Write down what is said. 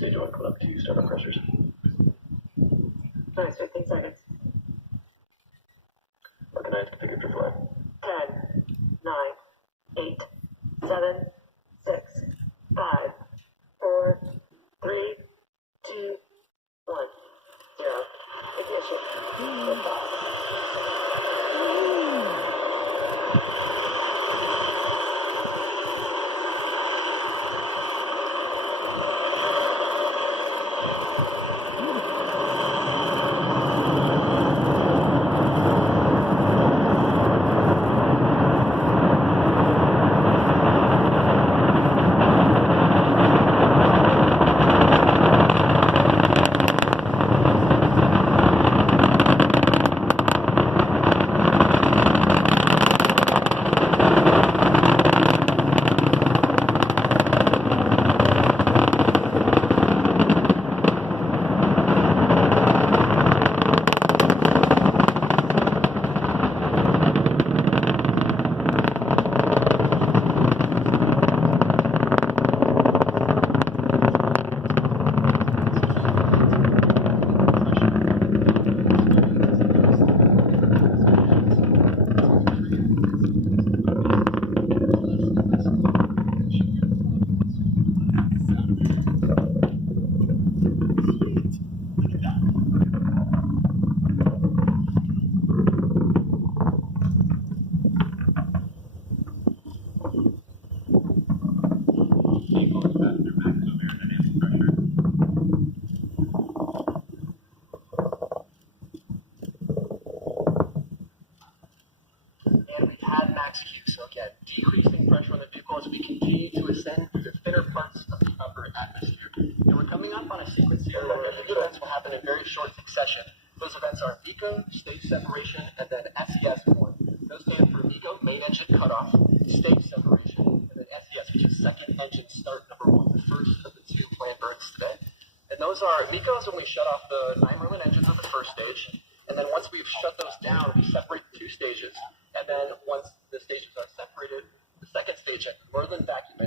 Stage 1 coming up to startup pressures. Nice, 15 seconds. Recognized, configured for flight. 10, 9, 8, 7, 6, 5, 4, 3, 2, 1, 0. Ignition. Liftoff. So again, decreasing pressure on the vehicle as we continue to ascend through the thinner parts of the upper atmosphere. And we're coming up on a sequence here where a few events will happen in very short succession. Those events are MECO, stage separation, and then SES-1. Those stand for MECO, main engine cutoff, stage separation, and then SES, which is second engine start number 1, the first of the 2 planned burns today. And those are, MECO is when we shut off the 9 Merlin engines of the first stage, and then once we've shut those down, we separate the 2 stages, and then once the stages are separated, the second stage at Merlin vacuum